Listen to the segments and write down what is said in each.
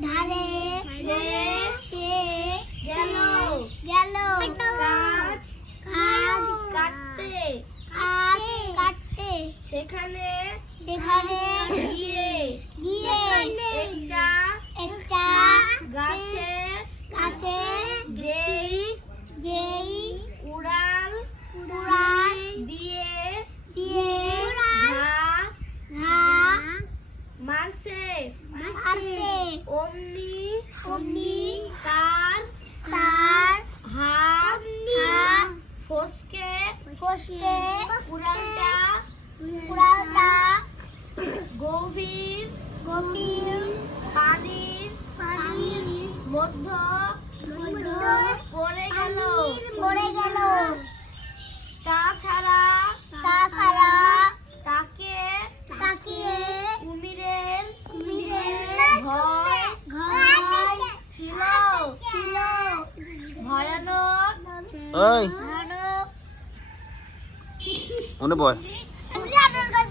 ধারে সে গেল। গেল। কাটতে। কাটতে। সেখানে সেখানে গিয়ে গিয়ে অমনি অমনি তার তার হাত হাত ফসকে ফসকে গভীর গভীর পানি ওই মনে বয় উড়ি আটার গাছ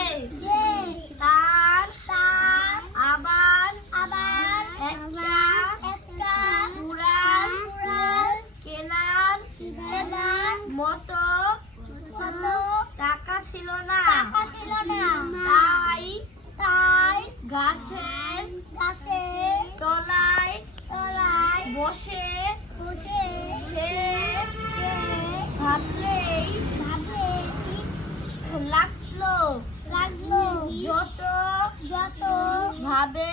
টাকা ছিল না। তাই তাই গাছের গাছে তলায় তলায় বসে বসে সে ভাবলেই ভাবে লাগল লাগল যত যত ভাবে